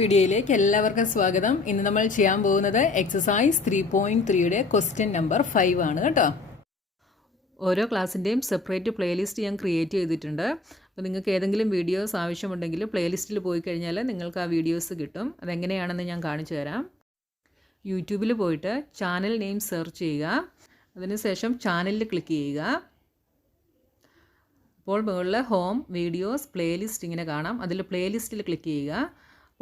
വീഡിയോയിലേക്ക് എല്ലാവർക്കും സ്വാഗതം. ഇന്ന് നമ്മൾ ചെയ്യാൻ പോകുന്നത് എക്സസൈസ് 3.3യുടെ ക്വസ്റ്റ്യൻ നമ്പർ 5 ആണ് കേട്ടോ. ഓരോ ക്ലാസ്സിൻ്റെയും സെപ്പറേറ്റ് പ്ലേലിസ്റ്റ് ഞാൻ ക്രിയേറ്റ് ചെയ്തിട്ടുണ്ട്. അപ്പോൾ നിങ്ങൾക്ക് ഏതെങ്കിലും വീഡിയോസ് ആവശ്യമുണ്ടെങ്കിൽ പ്ലേലിസ്റ്റിൽ പോയി കഴിഞ്ഞാൽ നിങ്ങൾക്ക് ആ വീഡിയോസ് കിട്ടും. അതെങ്ങനെയാണെന്ന് ഞാൻ കാണിച്ചു തരാം. യൂട്യൂബിൽ പോയിട്ട് ചാനൽ നെയിം സെർച്ച് ചെയ്യുക. അതിനുശേഷം ചാനലിൽ ക്ലിക്ക് ചെയ്യുക. അപ്പോൾ മുകളിൽ ഹോം, വീഡിയോസ്, പ്ലേലിസ്റ്റ് ഇങ്ങനെ കാണാം. അതിൽ പ്ലേലിസ്റ്റിൽ ക്ലിക്ക് ചെയ്യുക.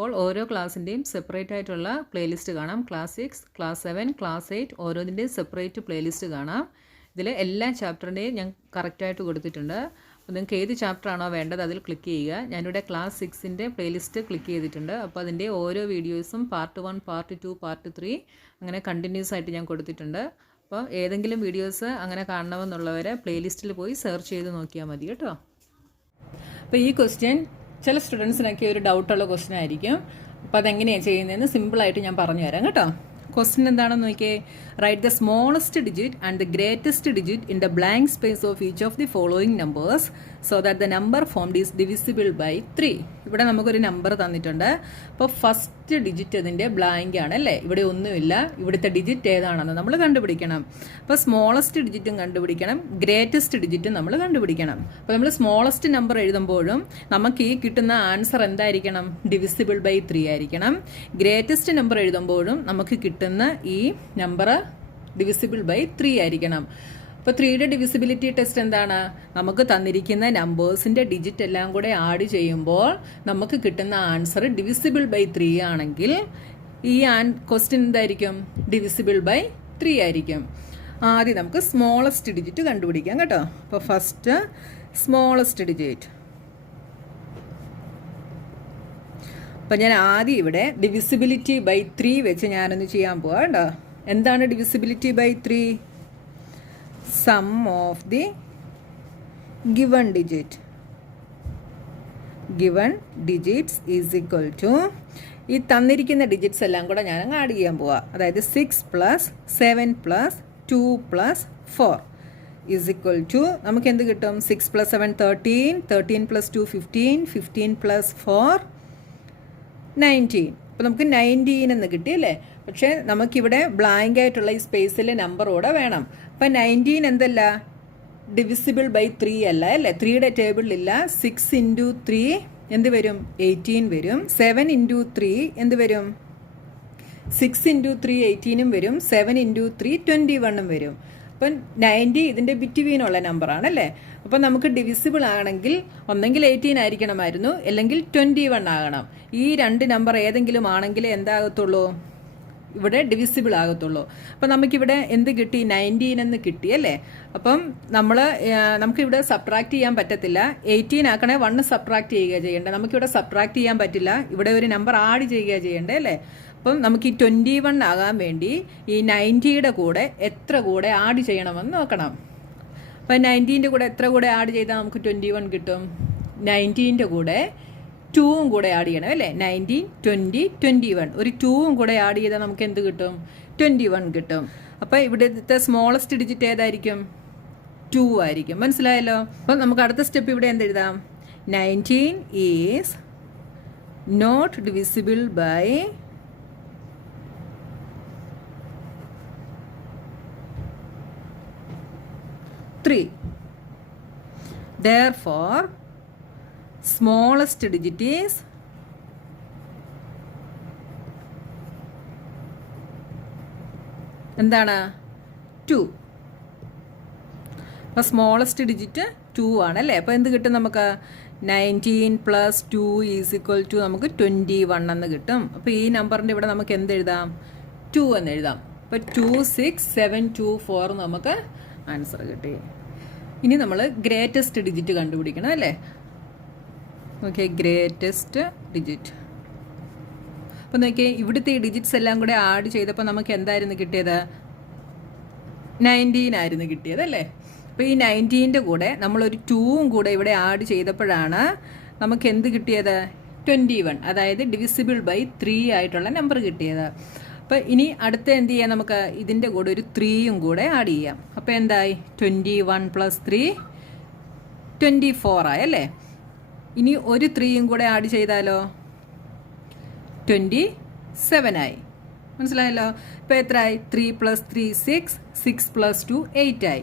അപ്പോൾ ഓരോ ക്ലാസ്സിൻ്റെയും സെപ്പറേറ്റ് ആയിട്ടുള്ള പ്ലേലിസ്റ്റ് കാണാം. ക്ലാസ് 6, ക്ലാസ് 7, ക്ലാസ് 8 ഓരോന്നിൻ്റെയും സെപ്പറേറ്റ് പ്ലേലിസ്റ്റ് കാണാം. ഇതിൽ എല്ലാ ചാപ്റ്ററിൻ്റെയും ഞാൻ കറക്റ്റായിട്ട് കൊടുത്തിട്ടുണ്ട്. അപ്പോൾ നിങ്ങൾക്ക് ഏത് ചാപ്റ്ററാണോ വേണ്ടത് അതിൽ ക്ലിക്ക് ചെയ്യുക. ഞാനിവിടെ ക്ലാസ് 6ൻ്റെ പ്ലേലിസ്റ്റ് ക്ലിക്ക് ചെയ്തിട്ടുണ്ട്. അപ്പോൾ അതിൻ്റെ ഓരോ വീഡിയോസും പാർട്ട് 1, പാർട്ട് 2, പാർട്ട് 3 അങ്ങനെ കണ്ടിന്യൂസ് ആയിട്ട് ഞാൻ കൊടുത്തിട്ടുണ്ട്. അപ്പോൾ ഏതെങ്കിലും വീഡിയോസ് അങ്ങനെ കാണണമെന്നുള്ളവരെ പ്ലേലിസ്റ്റിൽ പോയി സെർച്ച് ചെയ്ത് നോക്കിയാൽ മതി കേട്ടോ. അപ്പോൾ ഈ ക്വസ്റ്റ്യൻ ചില സ്റ്റുഡൻസിനൊക്കെ ഒരു ഡൗട്ടുള്ള ക്വസ്റ്റ്യൻ ആയിരിക്കും. അപ്പോൾ അതെങ്ങനെയാണ് ചെയ്യുന്നതെന്ന് സിമ്പിളായിട്ട് ഞാൻ പറഞ്ഞു തരാം കേട്ടോ. ക്വസ്റ്റ്യൻ എന്താണെന്ന് നോക്കിയേ. Write the smallest digit and the greatest digit in the blank space of each of the following numbers so that the number formed is divisible by 3. ഇവിടെ നമുക്കൊരു നമ്പർ തന്നിട്ടുണ്ട്. അപ്പോൾ ഫസ്റ്റ് ഡിജിറ്റ് അതിൻ്റെ ബ്ലാങ്ക് ആണ് അല്ലേ, ഇവിടെ ഒന്നുമില്ല. ഇവിടുത്തെ ഡിജിറ്റ് ഏതാണെന്ന് നമ്മൾ കണ്ടുപിടിക്കണം. അപ്പോൾ സ്മോളസ്റ്റ് ഡിജിറ്റും കണ്ടുപിടിക്കണം, ഗ്രേറ്റസ്റ്റ് ഡിജിറ്റും നമ്മൾ കണ്ടുപിടിക്കണം. അപ്പോൾ നമ്മൾ സ്മോളസ്റ്റ് നമ്പർ എഴുതുമ്പോഴും നമുക്ക് ഈ കിട്ടുന്ന ആൻസർ എന്തായിരിക്കണം? ഡിവിസിബിൾ ബൈ 3 ആയിരിക്കണം. ഗ്രേറ്റസ്റ്റ് നമ്പർ എഴുതുമ്പോഴും നമുക്ക് കിട്ടുന്ന ഈ നമ്പർ ഡിവിസിബിൾ ബൈ 3 ആയിരിക്കണം. അപ്പോൾ 3യുടെ ഡിവിസിബിലിറ്റി ടെസ്റ്റ് എന്താണ്? നമുക്ക് തന്നിരിക്കുന്ന നമ്പേഴ്സിൻ്റെ ഡിജിറ്റ് എല്ലാം കൂടെ ആഡ് ചെയ്യുമ്പോൾ നമുക്ക് കിട്ടുന്ന ആൻസർ ഡിവിസിബിൾ ബൈ 3 ആണെങ്കിൽ ഈ ക്വസ്റ്റ്യൻ എന്തായിരിക്കും? ഡിവിസിബിൾ ബൈ 3 ആയിരിക്കും. ആദ്യം നമുക്ക് സ്മോളസ്റ്റ് ഡിജിറ്റ് കണ്ടുപിടിക്കാം കേട്ടോ. അപ്പോൾ ഫസ്റ്റ് സ്മോളസ്റ്റ് ഡിജിറ്റ്. അപ്പം ഞാൻ ആദ്യം ഇവിടെ ഡിവിസിബിലിറ്റി ബൈ 3 വെച്ച് ഞാനൊന്ന് ചെയ്യാൻ പോവാം കേട്ടോ. എന്താണ് divisibility by 3? Sum of the given digits is equal to ഈ തന്നിരിക്കുന്ന ഡിജിറ്റ്സ് എല്ലാം കൂടെ ഞാൻ അങ്ങ് ആഡ് ചെയ്യാൻ പോവാം. അതായത് 6 + 7 + 2 + 4 ഈസ് ഈക്വൽ ടു നമുക്ക് എന്ത് കിട്ടും? 6 + 7 13, 13 + 2 15, 15 + 4 19. അപ്പോൾ നമുക്ക് 19 എന്ന് കിട്ടി അല്ലേ. പക്ഷേ നമുക്കിവിടെ ബ്ലാങ്ക് ആയിട്ടുള്ള ഈ സ്പേസിലെ നമ്പർ കൂടെ വേണം. അപ്പം 19 എന്തല്ല? ഡിവിസിബിൾ ബൈ 3 അല്ല അല്ലേ. 3യുടെ ടേബിളിലില്ല. 6 × 3 എന്ത് വരും? 18 വരും. 7 × 3 എന്ത് വരും? 6 × 3 18 വരും. 7 × 3 21 വരും. അപ്പം 90 ഇതിൻ്റെ ബിറ്റ്വീനുള്ള നമ്പറാണ് അല്ലേ. അപ്പം നമുക്ക് ഡിവിസിബിൾ ആണെങ്കിൽ ഒന്നെങ്കിൽ 18 ആയിരിക്കണമായിരുന്നു, അല്ലെങ്കിൽ 21 ആകണം. ഈ രണ്ട് നമ്പർ ഏതെങ്കിലും ആണെങ്കിൽ എന്താകത്തുള്ളൂ? ഇവിടെ ഡിവിസിബിൾ ആകത്തുള്ളൂ. അപ്പം നമുക്കിവിടെ എന്ത് കിട്ടി? 19 എന്ന് കിട്ടി അല്ലേ. അപ്പം നമുക്കിവിടെ സബ്ട്രാക്ട് ചെയ്യാൻ പറ്റത്തില്ല. 18 ആക്കണേ 1 സബ്ട്രാക്ട് ചെയ്യുക ചെയ്യേണ്ടത്. നമുക്കിവിടെ സബ്ട്രാക്ട് ചെയ്യാൻ പറ്റില്ല. ഇവിടെ ഒരു നമ്പർ ആഡ് ചെയ്യുക ചെയ്യേണ്ടത് അല്ലേ. അപ്പം നമുക്ക് ഈ 21 ആകാൻ വേണ്ടി ഈ 90യുടെ കൂടെ എത്ര കൂടെ ആഡ് ചെയ്യണമെന്ന് നോക്കണം. അപ്പം 90ൻ്റെ കൂടെ എത്ര കൂടെ ആഡ് ചെയ്താൽ നമുക്ക് 21 കിട്ടും? 90ൻ്റെ കൂടെ 2ഉം കൂടെ ആഡ് ചെയ്യണം അല്ലേ. 19, 20, 21 ഒരു 2ഉം കൂടെ ആഡ് ചെയ്താൽ നമുക്ക് എന്ത് കിട്ടും? 21 കിട്ടും. അപ്പോൾ ഇവിടുത്തെ സ്മോളസ്റ്റ് ഡിജിറ്റ് ഏതായിരിക്കും? 2 ആയിരിക്കും. മനസ്സിലായല്ലോ. അപ്പം നമുക്ക് അടുത്ത സ്റ്റെപ്പ് ഇവിടെ എന്തെഴുതാം? 19 is not divisible by 3. Therefore, smallest digit is എന്താണ്? 2. അപ്പോൾ സ്മോളസ്റ്റ് ഡിജിറ്റ് 2 ആണല്ലേ. അപ്പോൾ എന്ത് കിട്ടും നമുക്ക്? 19 + 2 ഈസ് ഈക്വൽ ടു നമുക്ക് 21 എന്ന് കിട്ടും. അപ്പോൾ ഈ നമ്പറിൻ്റെ ഇവിടെ നമുക്ക് എന്ത് എഴുതാം? 2 എന്ന് എഴുതാം. അപ്പോൾ 2, 6, 7, 2, 4 നമുക്ക് ആൻസർ കിട്ടി. ഇനി നമ്മൾ ഗ്രേറ്റസ്റ്റ് ഡിജിറ്റ് കണ്ടുപിടിക്കണം അല്ലേ. Okay, greatest digit. അപ്പോൾ നോക്കിയേ, ഇവിടുത്തെ ഈ ഡിജിറ്റ്സ് എല്ലാം കൂടെ ആഡ് ചെയ്തപ്പോൾ നമുക്ക് എന്തായിരുന്നു കിട്ടിയത്? 19 ആയിരുന്നു കിട്ടിയത് അല്ലേ. അപ്പോൾ ഈ 19ൻ്റെ കൂടെ നമ്മളൊരു 2ഉം കൂടെ ഇവിടെ ആഡ് ചെയ്തപ്പോഴാണ് നമുക്ക് എന്ത് കിട്ടിയത്? 21. അതായത് ഡിവിസിബിൾ ബൈ 3 ആയിട്ടുള്ള നമ്പർ കിട്ടിയത്. അപ്പോൾ ഇനി അടുത്ത എന്ത് ചെയ്യാം? നമുക്ക് ഇതിൻ്റെ കൂടെ ഒരു 3ഉം കൂടെ ആഡ് ചെയ്യാം. അപ്പോൾ എന്തായി? 21 + 3 24 ആയല്ലേ. ഇനി ഒരു 3യും കൂടെ ആഡ് ചെയ്താലോ? 27 ആയി. മനസ്സിലായല്ലോ? ഇപ്പോൾ എത്രയായി? 3 + 3 6, 6 + 2 8 ആയി.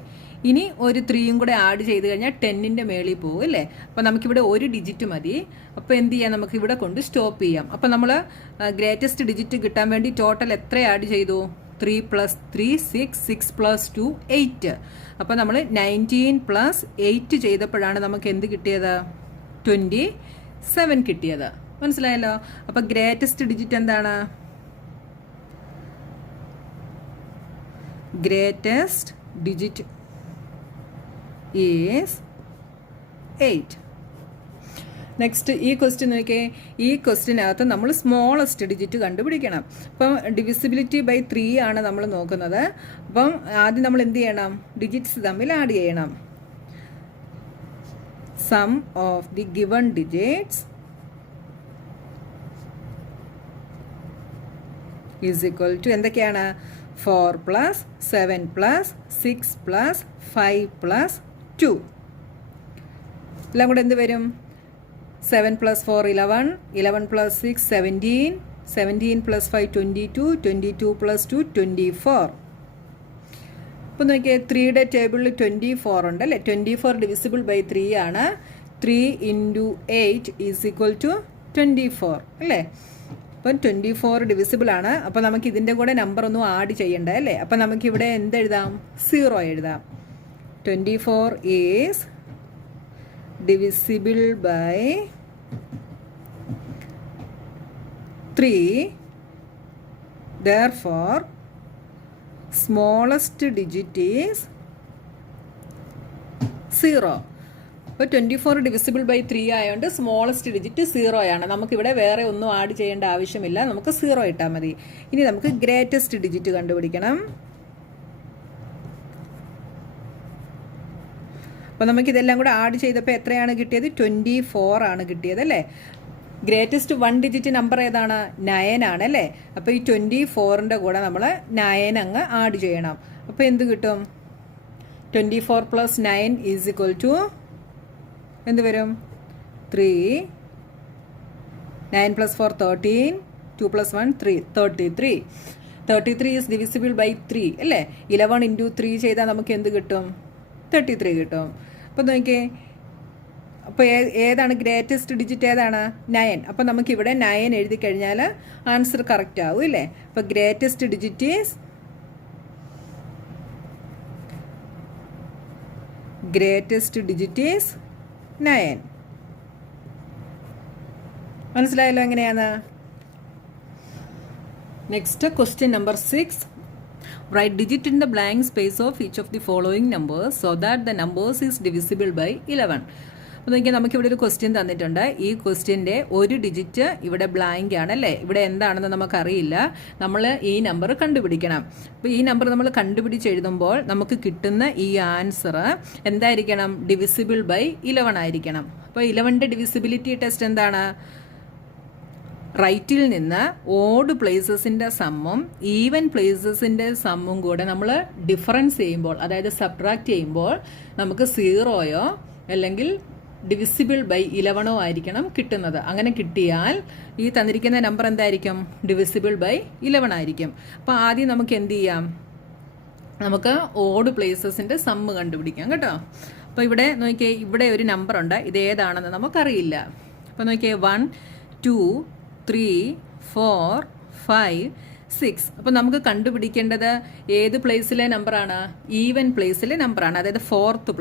ഇനി ഒരു 3യും കൂടെ ആഡ് ചെയ്ത് കഴിഞ്ഞാൽ 10ൻ്റെ മേളിൽ പോകും അല്ലേ? അപ്പോൾ നമുക്കിവിടെ ഒരു ഡിജിറ്റ് മതി. അപ്പോൾ എന്ത് ചെയ്യാം? നമുക്ക് ഇവിടെ കൊണ്ട് സ്റ്റോപ്പ് ചെയ്യാം. അപ്പോൾ നമ്മൾ ഗ്രേറ്റസ്റ്റ് ഡിജിറ്റ് കിട്ടാൻ വേണ്ടി ടോട്ടൽ എത്ര ആഡ് ചെയ്തു? 3 + 3 6, 6 + 2 8. അപ്പോൾ നമ്മൾ 19 + 8 ചെയ്തപ്പോഴാണ് നമുക്ക് എന്ത് കിട്ടിയത്? 27 കിട്ടിയത്. മനസ്സിലായല്ലോ? അപ്പോൾ ഗ്രേറ്റസ്റ്റ് ഡിജിറ്റ് എന്താണ്? Greatest digit is 8. നെക്സ്റ്റ് ഈ ക്വസ്റ്റ്യൻ നോക്കിയേ. ഈ ക്വസ്റ്റ്യനകത്ത് നമ്മൾ സ്മോളസ്റ്റ് ഡിജിറ്റ് കണ്ടുപിടിക്കണം. അപ്പം ഡിവിസിബിലിറ്റി ബൈ 3 ആണ് നമ്മൾ നോക്കുന്നത്. അപ്പം ആദ്യം നമ്മൾ എന്ത് ചെയ്യണം? ഡിജിറ്റ്സ് തമ്മിൽ ആഡ് ചെയ്യണം. Sum of the given digits is equal to എന്തൊക്കെയാണ്? 4 + 7 + 6 + 5 + 2. എല്ലാം കൂടെ എന്ത് വരും? 7 + 4 11, 11 + 6 17, 17 + 5 22, 22 + 2 24. ഇപ്പോൾ നോക്കിയാൽ 3യുടെ ടേബിളിൽ 24 ഉണ്ട് അല്ലേ? 24 ഡിവിസിബിൾ ബൈ 3 ആണ്. 3 × 8 ഈസ് ഈക്വൽ ടു 24 അല്ലേ? അപ്പം 24 ഡിവിസിബിൾ ആണ്. അപ്പോൾ നമുക്ക് ഇതിൻ്റെ കൂടെ നമ്പർ ഒന്നും ആഡ് ചെയ്യണ്ട അല്ലേ? അപ്പം നമുക്കിവിടെ എന്തെഴുതാം? 0 എഴുതാം. 24 is divisible by 3. Therefore, smallest digit is 0. അപ്പോൾ 24 ഡിവിസിബിൾ ബൈ 3 ആയതുകൊണ്ട് സ്മോളസ്റ്റ് ഡിജിറ്റ് 0 ആണ്. നമുക്കിവിടെ വേറെ ഒന്നും ആഡ് ചെയ്യേണ്ട ആവശ്യമില്ല. നമുക്ക് 0 ഇട്ടാൽ മതി. ഇനി നമുക്ക് ഗ്രേറ്റസ്റ്റ് ഡിജിറ്റ് കണ്ടുപിടിക്കണം. അപ്പോൾ നമുക്കിതെല്ലാം കൂടെ ആഡ് ചെയ്തപ്പോൾ എത്രയാണ് കിട്ടിയത്? 24 ആണ് കിട്ടിയത് അല്ലേ? ഗ്രേറ്റസ്റ്റ് 1 ഡിജിറ്റ് നമ്പർ ഏതാണ്? 9 ആണ് അല്ലേ? അപ്പോൾ ഈ 24ൻ്റെ കൂടെ നമ്മൾ 9 അങ്ങ് ആഡ് ചെയ്യണം. അപ്പോൾ എന്ത് കിട്ടും? 24 + 9 ഈസ് ഈക്വൽ ടു എന്ത് വരും? 3. 9 + 4 13, 2 + 1 3, 33. 33 ഈസ് ഡിവിസിബിൾ ബൈ 3 അല്ലേ? 11 × 3 ചെയ്താൽ നമുക്ക് എന്ത് കിട്ടും? 33 കിട്ടും. അപ്പോൾ നോക്കിയേ. അപ്പോൾ ഏതാണ് ഗ്രേറ്റസ്റ്റ് ഡിജിറ്റ്? ഏതാണ്? 9. അപ്പോൾ നമുക്കിവിടെ 9 എഴുതി കഴിഞ്ഞാൽ ആൻസർ കറക്റ്റ് ആവും ഇല്ലേ? അപ്പോൾ ഗ്രേറ്റസ്റ്റ് ഡിജിറ്റ് ഈസ് 9. മനസ്സിലായല്ലോ എങ്ങനെയാണ്? Next question number 6. Write digit in the blank space of each of the following numbers so that the numbers is divisible by 11. അപ്പോൾ നോക്കിയാൽ നമുക്കിവിടെ ഒരു ക്വസ്റ്റ്യൻ തന്നിട്ടുണ്ട്. ഈ ക്വസ്റ്റ്യൻ്റെ ഒരു ഡിജിറ്റ് ഇവിടെ ബ്ലാങ്ക് ആണല്ലേ? ഇവിടെ എന്താണെന്ന് നമുക്കറിയില്ല. നമ്മൾ ഈ നമ്പർ കണ്ടുപിടിക്കണം. അപ്പോൾ ഈ നമ്പർ നമ്മൾ കണ്ടുപിടിച്ചെഴുതുമ്പോൾ നമുക്ക് കിട്ടുന്ന ഈ ആൻസർ എന്തായിരിക്കണം? ഡിവിസിബിൾ ബൈ 11 ആയിരിക്കണം. അപ്പോൾ 11ൻ്റെ ഡിവിസിബിലിറ്റി ടെസ്റ്റ് എന്താണ്? റൈറ്റിൽ നിന്ന് ഓഡ് പ്ലേസസിൻ്റെ സമ്മും ഈവൻ പ്ലേസസിൻ്റെ സമ്മും കൂടെ നമ്മൾ ഡിഫറൻസ് ചെയ്യുമ്പോൾ, അതായത് സബ്ട്രാക്ട് ചെയ്യുമ്പോൾ നമുക്ക് 0യോ അല്ലെങ്കിൽ ഡിവിസിബിൾ ബൈ 11 ആയിരിക്കണം കിട്ടുന്നത്. അങ്ങനെ കിട്ടിയാൽ ഈ തന്നിരിക്കുന്ന നമ്പർ എന്തായിരിക്കും? ഡിവിസിബിൾ ബൈ 11 ആയിരിക്കും. അപ്പോൾ ആദ്യം നമുക്ക് എന്ത് ചെയ്യാം? നമുക്ക് ഓഡ് പ്ലേസസിൻ്റെ സമ്മ് കണ്ടുപിടിക്കാം കേട്ടോ. അപ്പോൾ ഇവിടെ നോക്കിയേ, ഇവിടെ ഒരു നമ്പർ ഉണ്ട്. ഇത് ഏതാണെന്ന് നമുക്കറിയില്ല. അപ്പോൾ നോക്കിയേ 1 2 3 4 5 6. അപ്പോൾ നമുക്ക് കണ്ടുപിടിക്കേണ്ടത് ഏത് പ്ലേസിലെ നമ്പറാണ്? ഈവൻ പ്ലേസിലെ നമ്പറാണ്. അതായത് ഫോർത്ത്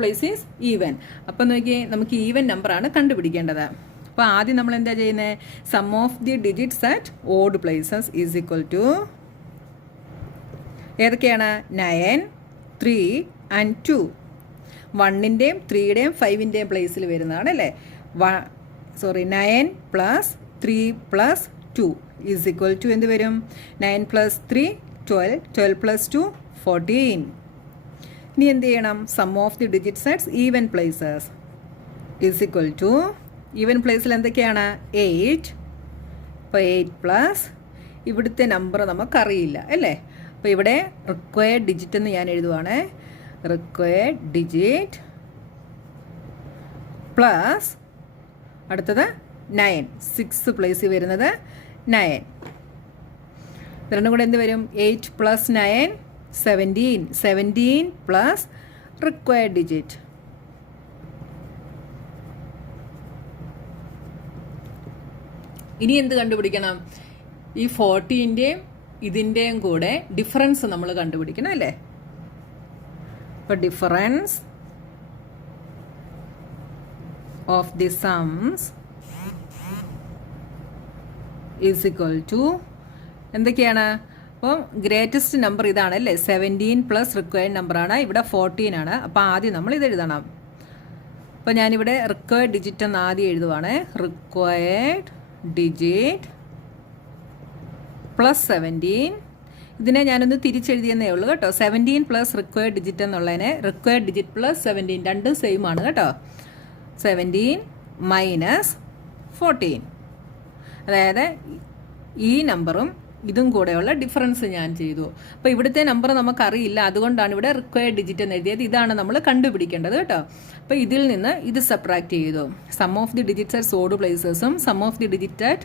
പ്ലേസ് ഈസ് ഈവൻ. അപ്പോൾ നോക്കിയേ, നമുക്ക് ഈവൻ നമ്പറാണ് കണ്ടുപിടിക്കേണ്ടത്. അപ്പോൾ ആദ്യം നമ്മൾ എന്താ ചെയ്യുന്നത്? Sum of the digits at odd places is equal to ഏതൊക്കെയാണ്? 9 3 and 2. 1ൻ്റെയും 3യുടെയും 5ൻ്റെയും പ്ലേസിൽ വരുന്നതാണ് അല്ലേ? 9 + 3 + 2 ഈസ് ഈക്വൽ ടു എന്ത് വരും? 9 + 3 12, 12 + 2 14. ഇനി എന്ത് ചെയ്യണം? Sum of the digits at even places is equal to, even പ്ലേസിൽ എന്തൊക്കെയാണ്? 8. അപ്പോൾ 8 + ഇവിടുത്തെ നമ്പർ നമുക്കറിയില്ല അല്ലേ? അപ്പോൾ ഇവിടെ റിക്വയർഡ് ഡിജിറ്റ് എന്ന് ഞാൻ എഴുതുവാണ്. റിക്വയർഡ് ഡിജിറ്റ് പ്ലസ് അടുത്തത് 9. 6 പ്ലേസിൽ വരുന്നത് 9. രണ്ടും കൂടെ എന്ത് വരും? 8 + 9 17. 17 പ്ലസ് റിക്വയർഡ് ഡിജിറ്റ്. ഇനി എന്ത് കണ്ടുപിടിക്കണം? ഈ 40ൻ്റെയും ഇതിൻ്റെയും കൂടെ ഡിഫറൻസ് നമ്മൾ കണ്ടുപിടിക്കണം അല്ലേ? അപ്പോൾ difference of the sums is equal to എന്തൊക്കെയാണ്? അപ്പോൾ ഗ്രേറ്റസ്റ്റ് നമ്പർ ഇതാണ് അല്ലേ? 17 പ്ലസ് റിക്വയർഡ് നമ്പറാണ്. ഇവിടെ 14 ആണ്. അപ്പോൾ ആദ്യം നമ്മൾ ഇത് എഴുതണം. അപ്പോൾ ഞാനിവിടെ റിക്വയർഡ് ഡിജിറ്റ് എന്ന് ആദ്യം എഴുതുവാണ്. Required digit plus 17. ഇതിനെ ഞാനൊന്ന് തിരിച്ചെഴുതിയെന്നേ ഉള്ളൂ കേട്ടോ. 17 പ്ലസ് റിക്വയർഡ് ഡിജിറ്റ് എന്നുള്ളതിനെ റിക്വയർഡ് ഡിജിറ്റ് പ്ലസ് 17 രണ്ടും സെയിം ആണ് കേട്ടോ. 17 മൈനസ് 14, അതായത് ഈ നമ്പറും ഇതും കൂടെയുള്ള ഡിഫറൻസ് ഞാൻ ചെയ്തു. അപ്പോൾ ഇവിടുത്തെ നമ്പർ നമുക്കറിയില്ല, അതുകൊണ്ടാണ് ഇവിടെ റിക്വയർഡ് ഡിജിറ്റ് എന്ന് എഴുതിയത്. ഇതാണ് നമ്മൾ കണ്ടുപിടിക്കേണ്ടത് കേട്ടോ. അപ്പോൾ ഇതിൽ നിന്ന് ഇത് സബ്ട്രാക്ട് ചെയ്തു. Sum of the digits at odd പ്ലേസസും sum of the digit at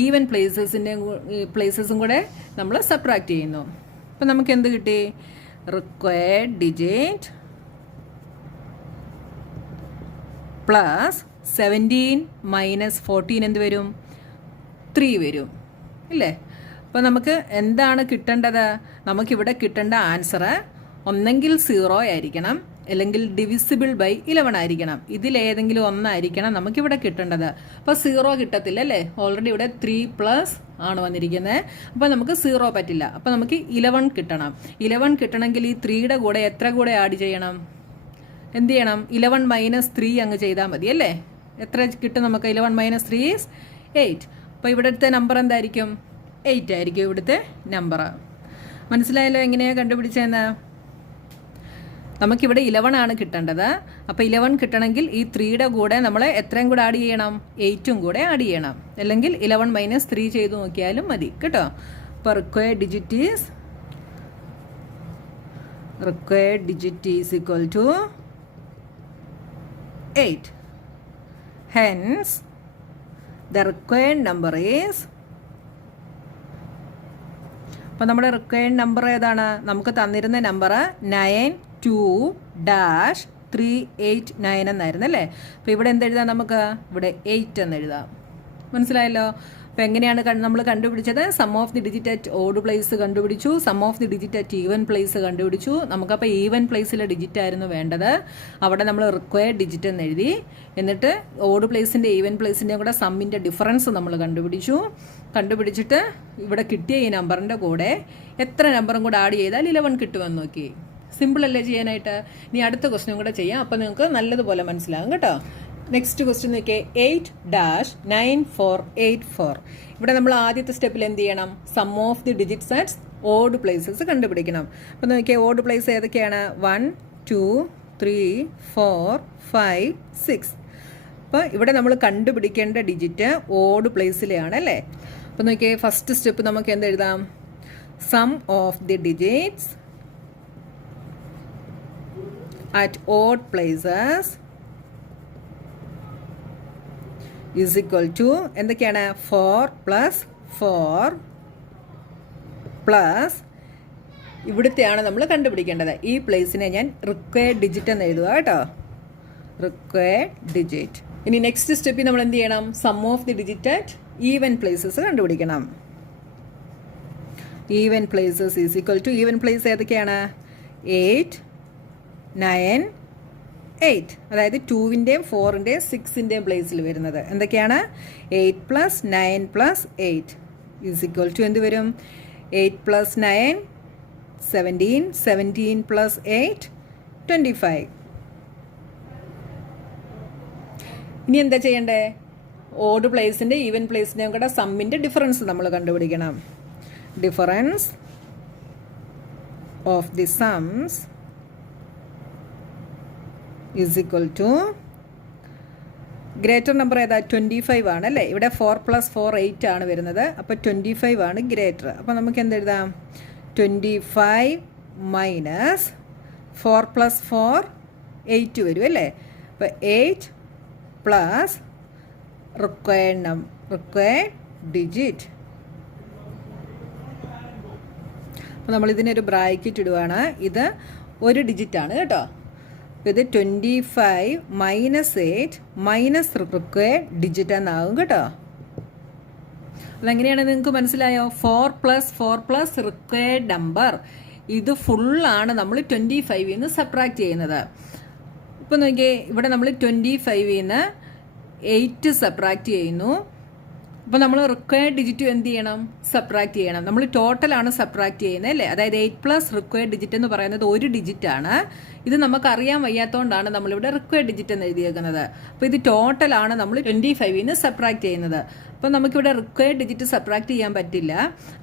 even പ്ലേസസും കൂടെ നമ്മൾ സബ്ട്രാക്ട് ചെയ്യുന്നു. അപ്പോൾ നമുക്ക് എന്ത് കിട്ടി? റിക്വയർഡ് ഡിജിറ്റ് പ്ലസ് 17 മൈനസ് 14 എന്ത് വരും? 3 വരും ഇല്ലേ? അപ്പോൾ നമുക്ക് എന്താണ് കിട്ടേണ്ടത്? നമുക്കിവിടെ കിട്ടേണ്ട ആൻസർ ഒന്നെങ്കിൽ 0 ആയിരിക്കണം, അല്ലെങ്കിൽ ഡിവിസിബിൾ ബൈ 11 ആയിരിക്കണം. ഇതിലേതെങ്കിലും ഒന്നായിരിക്കണം നമുക്കിവിടെ കിട്ടേണ്ടത്. അപ്പോൾ 0 കിട്ടത്തില്ല അല്ലേ? ഓൾറെഡി ഇവിടെ 3+ ആണ് വന്നിരിക്കുന്നത്. അപ്പോൾ നമുക്ക് 0 പറ്റില്ല. അപ്പോൾ നമുക്ക് 11 കിട്ടണം. 11 കിട്ടണമെങ്കിൽ ഈ 3യുടെ കൂടെ എത്ര കൂടെ ആഡ് ചെയ്യണം? എന്ത് ചെയ്യണം? 11 മൈനസ് 3 അങ്ങ് ചെയ്താൽ മതി അല്ലേ? എത്ര കിട്ടും നമുക്ക്? 11 മൈനസ് 3 ഈസ് 8. അപ്പോൾ ഇവിടുത്തെ നമ്പർ എന്തായിരിക്കും? 8 ആയിരിക്കും ഇവിടുത്തെ നമ്പർ. മനസ്സിലായല്ലോ എങ്ങനെയാണ് കണ്ടുപിടിച്ചതെന്ന്? നമുക്കിവിടെ 11 ആണ് കിട്ടേണ്ടത്. അപ്പോൾ 11 കിട്ടണമെങ്കിൽ ഈ 3യുടെ കൂടെ നമ്മൾ എത്രയും കൂടെ ആഡ് ചെയ്യണം? 8ഉം കൂടെ ആഡ് ചെയ്യണം. അല്ലെങ്കിൽ 11 മൈനസ് 3 ചെയ്ത് നോക്കിയാലും മതി കേട്ടോ. അപ്പോൾ required digit is equal to 8. Hence, the required number is, അപ്പോൾ നമ്മുടെ റിക്വയർഡ് നമ്പർ ഏതാണ്? നമുക്ക് തന്നിരുന്ന നമ്പർ 92-389 എന്നായിരുന്നു അല്ലേ? അപ്പോൾ ഇവിടെ എന്തെഴുതാം നമുക്ക്? ഇവിടെ 8 എന്ന് എഴുതാം. മനസ്സിലായല്ലോ? അപ്പോൾ എങ്ങനെയാണ് നമ്മൾ കണ്ടുപിടിച്ചത്? Sum of the digit at odd place കണ്ടുപിടിച്ചു, sum of the digit at even place കണ്ടുപിടിച്ചു. നമുക്കപ്പോൾ ഈവൻ പ്ലേസിലെ ഡിജിറ്റ് ആയിരുന്നു വേണ്ടത്. അവിടെ നമ്മൾ റിക്വയർഡ് ഡിജിറ്റ് എന്ന് എഴുതി. എന്നിട്ട് ഓഡ് പ്ലേസിൻ്റെ ഈവൻ പ്ലേസിൻ്റെയും കൂടെ സമ്മിൻ്റെ ഡിഫറൻസ് നമ്മൾ കണ്ടുപിടിച്ചിട്ട് ഇവിടെ കിട്ടിയ ഈ നമ്പറിൻ്റെ കൂടെ എത്ര നമ്പറും കൂടെ ആഡ് ചെയ്താൽ 11 കിട്ടുമെന്ന് നോക്കി. സിമ്പിൾ അല്ലേ ചെയ്യാനായിട്ട്? ഇനി അടുത്ത ക്വസ്റ്റ്യൻ കൂടെ ചെയ്യാം. അപ്പോൾ നിങ്ങൾക്ക് നല്ലതുപോലെ മനസ്സിലാകും കേട്ടോ. നെക്സ്റ്റ് ക്വസ്റ്റ്യൻ നോക്കിയേ. 8-9484. ഇവിടെ നമ്മൾ ആദ്യത്തെ സ്റ്റെപ്പിൽ എന്ത് ചെയ്യണം? Sum of the digits at odd places കണ്ടുപിടിക്കണം. അപ്പോൾ നോക്കിയേ, ഓഡ് പ്ലേസ് ഏതൊക്കെയാണ്? 1 2 3 4 5 6. അപ്പോൾ ഇവിടെ നമ്മൾ കണ്ടുപിടിക്കേണ്ട ഡിജിറ്റ് ഓഡ് പ്ലേസിലെയാണ് അല്ലേ? അപ്പോൾ നോക്കിയേ, ഫസ്റ്റ് സ്റ്റെപ്പ് നമുക്ക് എന്ത് എഴുതാം? Sum of the digits at odd places is equal to എന്തൊക്കെയാണ്? 4 + 4 പ്ലസ് ഇവിടുത്തെയാണ് നമ്മൾ കണ്ടുപിടിക്കേണ്ടത്. ഈ പ്ലേസിനെ ഞാൻ റിക്വയർഡ് ഡിജിറ്റ് എന്ന് എഴുതുക കേട്ടോ. Required digit. ഇനി നെക്സ്റ്റ് സ്റ്റെപ്പിൽ നമ്മൾ എന്ത് ചെയ്യണം? Sum of the digit at even places കണ്ടുപിടിക്കണം. Even places is equal to, even place ഏതൊക്കെയാണ്? 8 9 8. അതായത് 2ൻ്റെയും 4ൻ്റെയും 6ൻ്റെയും പ്ലേസിൽ വരുന്നത് എന്തൊക്കെയാണ്? 8 + 9 + 8 ഈസ് ഈക്വൽ ടു എന്ത് വരും? 8 + 9 17, 17 + 8 25. ഇനി എന്താ ചെയ്യണ്ടേ? ഓഡ് പ്ലേസിൻ്റെ ഈവൻ പ്ലേസിൻ്റെയും കൂടെ സമ്മിൻ്റെ ഡിഫറൻസ് നമ്മൾ കണ്ടുപിടിക്കണം. Difference of the sums is equal to, greater number ഏതാ? 25 ആണ് അല്ലേ? ഇവിടെ 4 + 4 8 ആണ് വരുന്നത്. അപ്പോൾ 25 ആണ് ഗ്രേറ്റർ. അപ്പോൾ നമുക്ക് എന്തെഴുതാം? 25 മൈനസ് 4 + 4 8 വരും അല്ലേ? അപ്പോൾ 8 + റിക്വയർഡ് ഡിജിറ്റ്. അപ്പോൾ നമ്മളിതിനൊരു ബ്രാക്കറ്റ് ഇടുവാണ്. ഇത് ഒരു ഡിജിറ്റാണ് കേട്ടോ. അപ്പോൾ ഇത് 25 - 8 മൈനസ് റിക്വയർഡ് ഡിജിറ്റ് എന്നാകും കേട്ടോ. അതെങ്ങനെയാണ് നിങ്ങൾക്ക് മനസ്സിലായോ? 4+4+ റിക്വയർഡ് നമ്പർ. ഇത് ഫുള്ളാണ് നമ്മൾ 25 നിന്ന് സബ്ട്രാക്ട് ചെയ്യുന്നത്. ഇപ്പോൾ നോക്കിയേ, ഇവിടെ നമ്മൾ 25 നിന്ന് 8 സബ്ട്രാക്ട് ചെയ്യുന്നു. അപ്പോൾ നമ്മൾ റിക്വയർഡ് ഡിജിറ്റ് എന്ത് ചെയ്യണം? സബ്ട്രാക്ട് ചെയ്യണം. നമ്മൾ ടോട്ടലാണ് സബ്ട്രാക്ട് ചെയ്യുന്നത് അല്ലേ? അതായത് 8+ റിക്വയർഡ് ഡിജിറ്റ് എന്ന് പറയുന്നത് ഒരു ഡിജിറ്റാണ്. ഇത് നമുക്ക് അറിയാൻ വയ്യാത്തതുകൊണ്ടാണ് നമ്മളിവിടെ റിക്വയർഡ് ഡിജിറ്റ് എന്ന് എഴുതിയേക്കുന്നത്. അപ്പോൾ ഇത് ടോട്ടലാണ് നമ്മൾ 25 നിന്ന് സബ്ട്രാക്ട് ചെയ്യുന്നത്. അപ്പോൾ നമുക്കിവിടെ റിക്വയർഡ് ഡിജിറ്റ് സബ്ട്രാക്ട് ചെയ്യാൻ പറ്റില്ല.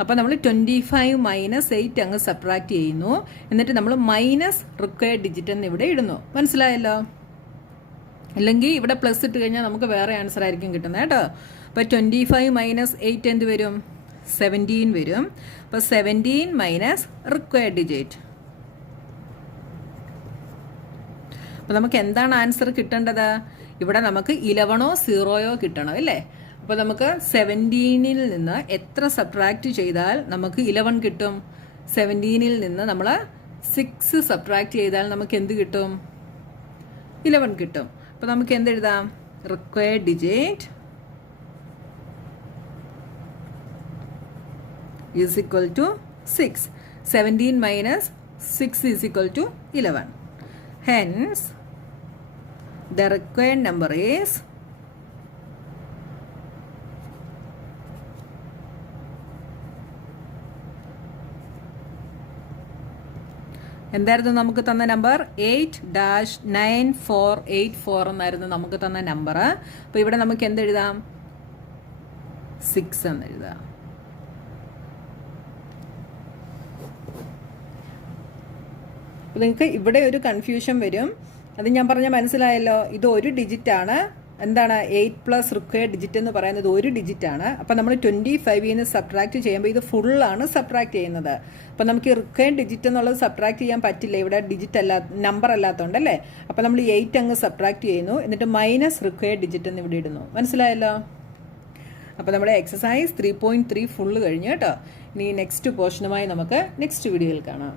അപ്പോൾ നമ്മൾ 25 - 8 അങ്ങ് സബ്ട്രാക്ട് ചെയ്യുന്നു. എന്നിട്ട് നമ്മൾ മൈനസ് റിക്വയർഡ് ഡിജിറ്റ് എന്ന് ഇവിടെ ഇടുന്നു. മനസ്സിലായല്ലോ? അല്ലെങ്കിൽ ഇവിടെ പ്ലസ് ഇട്ട് കഴിഞ്ഞാൽ നമുക്ക് വേറെ ആൻസർ ആയിരിക്കും കിട്ടുന്നത് കേട്ടോ. അപ്പോൾ 25 - 8 എന്ത് വരും? 17 വരും. അപ്പോൾ 17 മൈനസ് റിക്വയർഡ് ഡിജിറ്റ്. അപ്പോൾ നമുക്ക് എന്താണ് ആൻസർ കിട്ടേണ്ടത്? ഇവിടെ നമുക്ക് 11ഓ 0ഓ കിട്ടണം അല്ലേ? അപ്പോൾ നമുക്ക് 17ൽ നിന്ന് എത്ര സബ്ട്രാക്ട് ചെയ്താൽ നമുക്ക് 11 കിട്ടും? 17ൽ നിന്ന് നമ്മൾ 6 സബ്ട്രാക്ട് ചെയ്താൽ നമുക്ക് എന്ത് കിട്ടും? 11 കിട്ടും. അപ്പോൾ നമുക്ക് എന്തെഴുതാം? Required digit is equal to 6. 17 minus 6 is equal to 11. Hence, the required number is എന്തായിരുന്നു നമുക്ക് തന്ന നമ്പർ? 8-9484 എന്നായിരുന്നു നമുക്ക് തന്ന നമ്പർ. അപ്പോൾ ഇവിടെ നമുക്ക് എന്തെഴുതാം? 6 എന്ന് എഴുതാം. നിങ്ങൾക്ക് ഇവിടെ ഒരു കൺഫ്യൂഷൻ വരും. അത് ഞാൻ പറഞ്ഞാൽ മനസ്സിലായല്ലോ. ഇത് ഒരു ഡിജിറ്റാണ്. എന്താണ് 8+ റിക്വയർഡ് ഡിജിറ്റ് എന്ന് പറയുന്നത്? ഒരു ഡിജിറ്റാണ്. അപ്പോൾ നമ്മൾ 25 നിന്ന് സബ്ട്രാക്ട് ചെയ്യുമ്പോൾ ഇത് ഫുള്ളാണ് സബ്ട്രാക്ട് ചെയ്യുന്നത്. അപ്പോൾ നമുക്ക് റിക്വയർഡ് ഡിജിറ്റ് എന്നുള്ളത് സബ്ട്രാക്ട് ചെയ്യാൻ പറ്റില്ല, ഇവിടെ ഡിജിറ്റ് അല്ല, നമ്പർ അല്ലാത്തതുകൊണ്ട് അല്ലേ? അപ്പോൾ നമ്മൾ 8 അങ്ങ് സബ്ട്രാക്ട് ചെയ്യുന്നു. എന്നിട്ട് മൈനസ് റിക്വയർഡ് ഡിജിറ്റ് എന്ന് ഇവിടെ ഇടുന്നു. മനസ്സിലായല്ലോ? അപ്പോൾ നമ്മുടെ എക്സസൈസ് 3.3 ഫുള്ള് കഴിഞ്ഞു കേട്ടോ. ഇനി നെക്സ്റ്റ് പോർഷനുമായി നമുക്ക് നെക്സ്റ്റ് വീഡിയോയിൽ കാണാം.